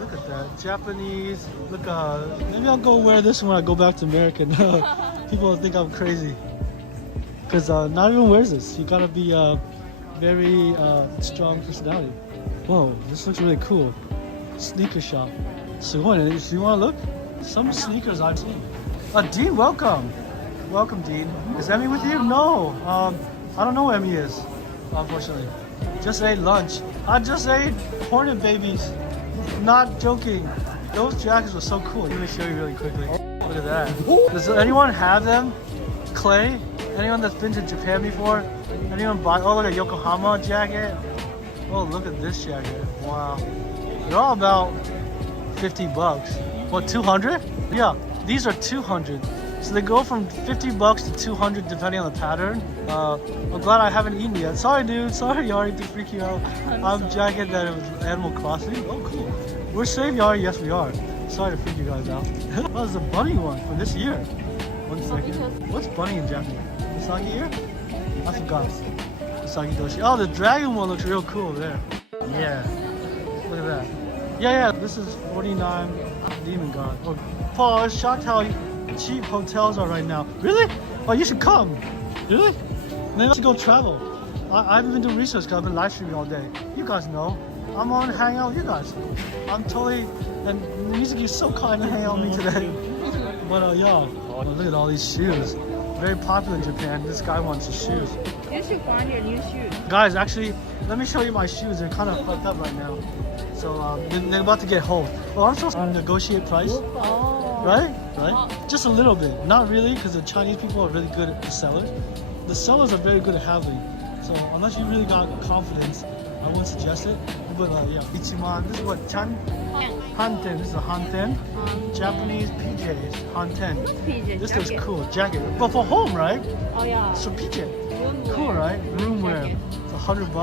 Look at that. Japanese. Look, maybe I'll go wear this when I go back to America. People think I'm crazy. Because not everyone wears this. You gotta be very strong personality. Whoa, this looks really cool. Sneaker shop. So if you want to look, some sneakers I've seen. Dean, welcome. Welcome, Dean. Is Emmy with you? No. I don't know where Emmy is, unfortunately. Just ate lunch. I just ate Hornet babies. Not joking. Those jackets were so cool. Let me show you really quickly. Look at that. Does anyone have them? Clay? Anyone that's been to Japan before? Anyone buy? Oh, look at Yokohama jacket. Oh, look at this jacket. Wow. They're all about 50 bucks. What, 200? Yeah, these are 200. So they go from 50 bucks to 200 depending on the pattern. I'm glad I haven't eaten yet. Sorry, dude. Sorry, Yari, to freak you out. I'm jacket that it was Animal Crossing. Oh, cool. We're safe, Yari. Yes, we are. Sorry to freak you guys out. Oh, there's a bunny one for this year. 1 second. What's bunny in Japanese? Usagi year? I forgot. Usagi doshi. Oh, the dragon one looks real cool there. Yeah. Look at that. Yeah. This is 49 Demon God. Oh, Paul, I was shocked how cheap hotels are right now. Really? Oh, you should come. Really? Maybe I should go travel. I haven't been doing research because I've been live streaming all day. You guys know. I'm on hang out with you guys. I'm totally, and music is so kind to hang out with me today. But yeah, look at all these shoes. Very popular in Japan. This guy wants his shoes. You should find your new shoes. Guys, actually, let me show you my shoes. They're kind of fucked up right now. So they're about to get hold. Well, I'm supposed to negotiate price. Oh. Right? Just a little bit. Not really, because the Chinese people are really good at the sellers. The sellers are very good at handling. So unless you really got confidence, I wouldn't suggest it. But yeah, Ichiman. This is what Hanten. This is a Hanten. Japanese PJs. Hanten. PJ. This looks cool. Jacket. But for home, right? Oh yeah. So PJ. Cool, right? Room wear. It's $100.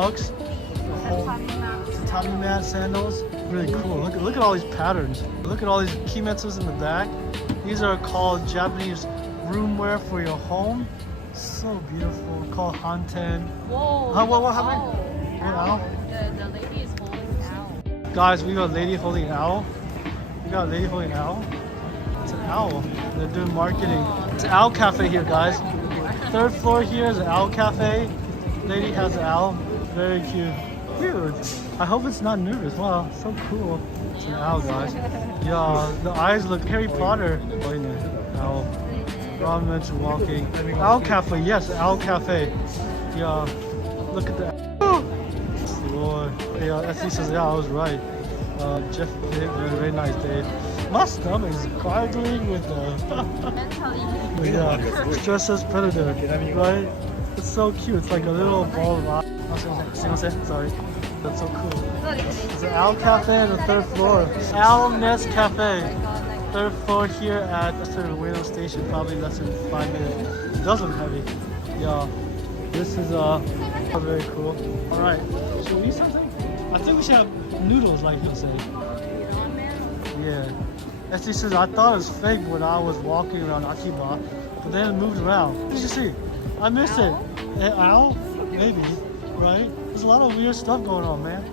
Tatami mat sandals. Really cool. Look at all these patterns. Look at all these kimetsus in the back. These are called Japanese room wear for your home. So beautiful. Called Hanten. Whoa. What happened? What owl? The lady is holding an owl. Guys, we got a lady holding an owl. We got a lady holding an owl. It's an owl. They're doing marketing. It's an owl cafe here, guys. 3rd floor here is an owl cafe. Lady has an owl. Very cute. Dude, I hope it's not nervous. Wow, so cool. It's an owl, guys. Yeah, the eyes look Harry Potter. Owl. Ron mentioned walking. Owl cafe, yes, owl cafe. Yeah, look at that. Boy. Yeah, SC says, yeah, I was right. Jeff, very nice day. My stomach is gargling with yeah, stress as predator, right? It's so cute. It's like a little ball of sorry. That's so cool. It's an Owl Cafe on the 3rd floor. Owl Nest Cafe. 3rd floor here at the Ueno station. Probably less than 5 minutes. It does look heavy. Yeah. This is very cool. Alright. Should we eat something? I think we should have noodles like he'll say. Yeah. SD says, I thought it was fake when I was walking around Akiba, but then it moved around. What did you see? I missed it. An owl? Maybe. Right? There's a lot of weird stuff going on, man.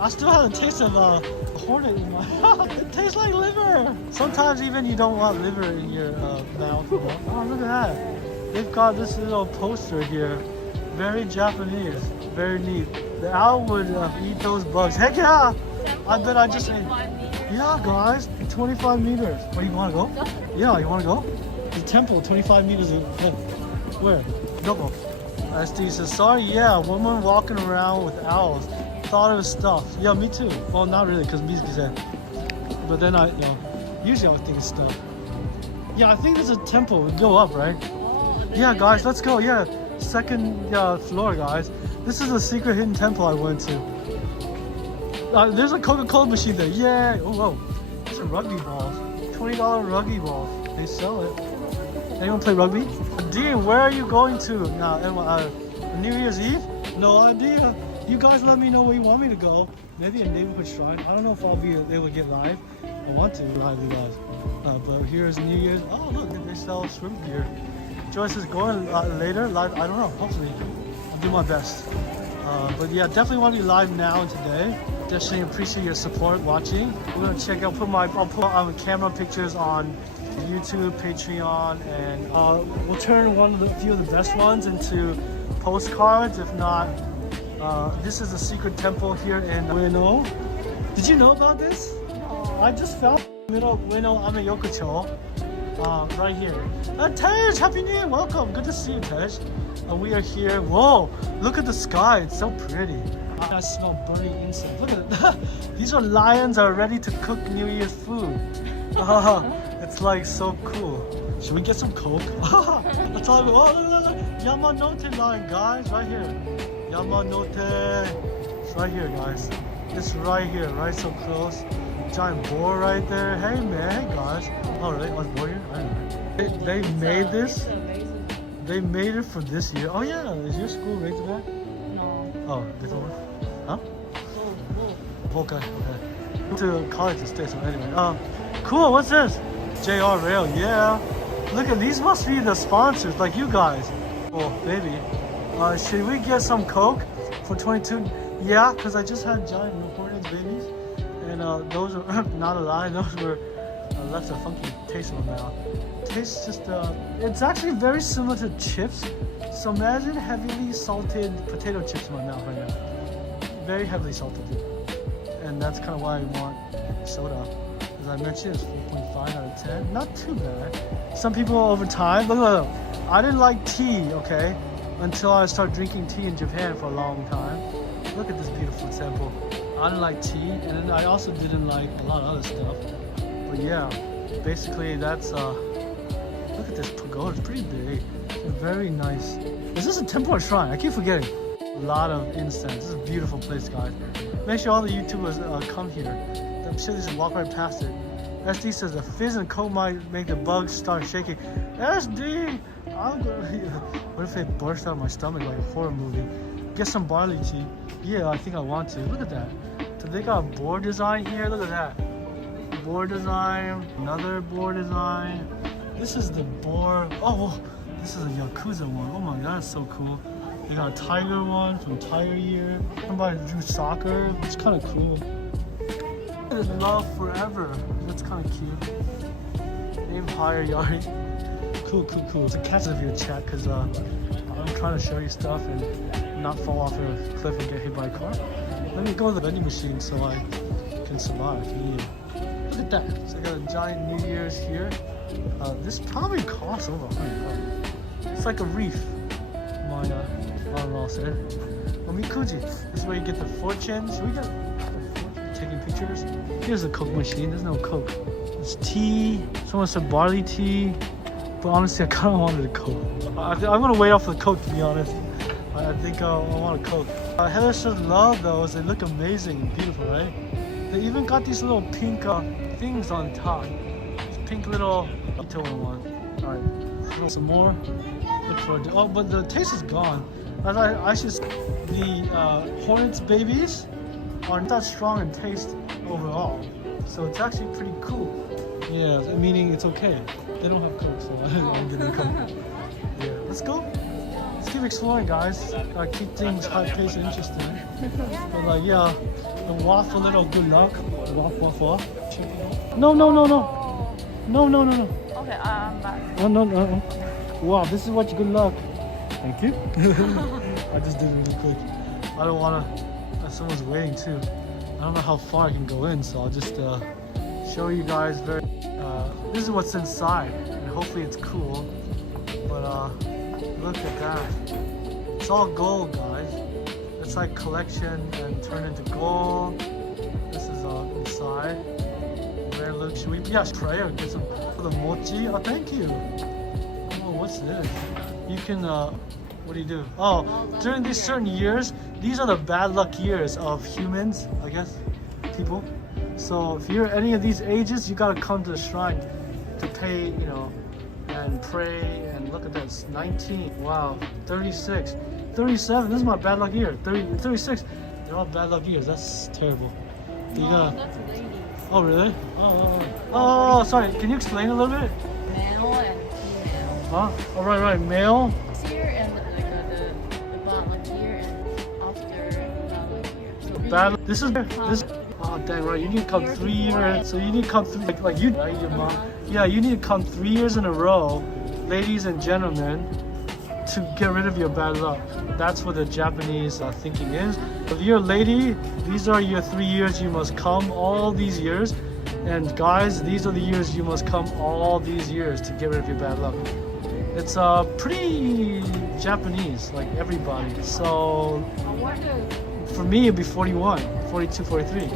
I still have the taste of a hornet in my mouth. It tastes like liver. Sometimes even you don't want liver in your mouth. You know? Oh, look at that. They've got this little poster here. Very Japanese. Very neat. The owl would eat those bugs. Heck yeah! I bet I just ate. Yeah, guys. 25 meters. Where you want to go? Yeah, you want to go? The temple, 25 meters. Where? Doko. SD says, sorry, yeah, a woman walking around with owls. Thought it was stuff. Yeah, me too. Well, not really, because Mizuki said. But then usually I would think it's stuff. Yeah, I think there's a temple. We go up, right? Yeah, guys, let's go. Yeah, 2nd floor, guys. This is a secret hidden temple I went to. There's a Coca-Cola machine there. Yeah. Oh, whoa. These are rugby balls. $20 rugby balls. They sell it. Anyone play rugby? Dean, where are you going to now? New Year's Eve? No idea. You guys let me know where you want me to go. Maybe a neighborhood shrine. I don't know if I'll be able to get live. I want to live you guys. But here's New Year's. Oh, look, they sell swim gear. Joyce is going later. Live, I don't know. Hopefully. I'll do my best. But yeah, definitely want to be live now and today. Definitely appreciate your support watching. We're gonna check out, I'll put camera pictures on YouTube, Patreon, and we'll turn a few of the best ones into postcards. If not, this is a secret temple here in Ueno. Did you know about this? No. I just found middle of Ueno Ameyoko right here. Tej, Happy New Year, welcome. Good to see you, Tej. We are here. Whoa, look at the sky. It's so pretty. I smell burning incense. Look at it. These are lions are ready to cook New Year's food. It's like so cool. Should we get some Coke? That's all. Oh, look. Yamanote lion, guys, right here. Yamanote. It's right here, guys. It's right here, right so close. Giant boar right there. Hey man, hey guys. Oh really? Was boar here? I don't know. They made this. They made it for this year. Oh yeah, is your school Razorback? No. Oh, different one? Huh? Okay. To college instead, so anyway. Cool, what's this? JR Rail, yeah. Look at these must be the sponsors, like you guys. Oh, maybe. Should we get some Coke for 22? Yeah, because I just had giant Hornets babies. And those are not a lie, those were left a funky taste in my mouth. Tastes just, it's actually very similar to chips. So imagine heavily salted potato chips in my mouth right now. Very heavily salted. And that's kind of why I want soda. As I mentioned, it's 4.5 out of 10. Not too bad. Some people over time, look. I didn't like tea, okay? Until I started drinking tea in Japan for a long time. Look at this beautiful temple. I didn't like tea, and then I also didn't like a lot of other stuff. But yeah, basically that's, look at this pagoda, it's pretty big. It's very nice. Is this a temple or shrine? I keep forgetting. A lot of incense. This is a beautiful place, guys. Make sure all the YouTubers come here. I'm sure they just walk right past it. SD says the fizz and coke might make the bugs start shaking. SD! I'm gonna... What if it burst out of my stomach like a horror movie? Get some barley tea. Yeah, I think I want to. Look at that. So they got a board design here. Look at that. Board design. Another board design. This is the board. Oh, this is a Yakuza one. Oh my god, that's so cool. They got a tiger one from Tiger Year. Somebody drew soccer, which is kind of cool. This love forever. That's kind of cute. Empire Yari. Cool. It's a catch of your chat because I'm trying to show you stuff and not fall off a cliff and get hit by a car. Let me go to the vending machine so I can survive. Yeah. Look at that. So I got a giant New Year's here. This probably costs over $100. It's like a reef. My mother-in-law said. Omikuji. This is where you get the fortune. Should we get taking pictures? Here's a Coke machine. There's no Coke. It's tea. Someone said barley tea. But honestly, I kind of wanted a Coke. I'm gonna wait off for the Coke, to be honest. I think I want a Coke. Heather says love those. They look amazing and beautiful, right? They even got these little pink things on top. These pink little one. All right, some more. Look for it. Oh, but the taste is gone. I should. The Hornets babies are not strong in taste overall, so it's actually pretty cool. Yeah, meaning it's okay. They don't have Coke, so I'm getting Coke. Yeah, let's go. Let's keep exploring, guys. Gotta keep things high-paced and interesting. But like, yeah, the waffle little good luck. Waffle. No. Okay, I'm back. Oh, no. Wow, this is what you good luck. Thank you. I just did it really quick. I don't wanna. Someone's waiting too. I don't know how far I can go in, so I'll just show you guys very. This is what's inside, and hopefully it's cool. But look at that. It's all gold, guys. It's like collection and turn into gold. This is inside. Where look? Should we? Yeah, pray or get some for the mochi. Oh, thank you. Oh, what's this? You can. What do you do? Oh, during these certain years, these are the bad luck years of humans, I guess, people. So if you're any of these ages, you gotta come to the shrine to pay, and pray. And look at this, 19. Wow, 36, 37. This is my bad luck year. 30, 36. They're all bad luck years. That's terrible. That's ladies. Oh really? Oh, sorry. Can you explain a little bit? Male and female. Huh? Oh, right. Male. Here and like the bottom like here and after like here. So bad. This. Oh dang right! You need to come 3 years. So you need to come like you, right, your mom. Yeah, you need to come 3 years in a row, ladies and gentlemen, to get rid of your bad luck. That's what the Japanese thinking is. If you're a lady, these are your 3 years you must come all these years. And guys, these are the years you must come all these years to get rid of your bad luck. It's pretty Japanese, like everybody. So for me, it'd be 41, 42, 43.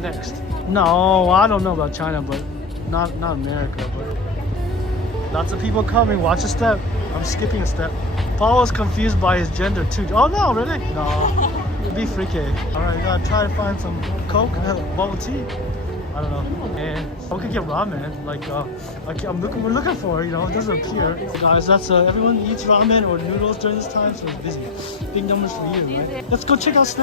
Next. No, I don't know about China, but not America. But lots of people coming. Watch a step. I'm skipping a step. Paul was confused by his gender too. Oh no, really? No. It'd be freaky. Alright, we gotta try to find some Coke, bubble tea. I don't know. And we could get ramen. Like we're looking for, you know, it doesn't appear. Guys, that's everyone eats ramen or noodles during this time, so it's busy. Big numbers for you, right? Let's go check out snacks.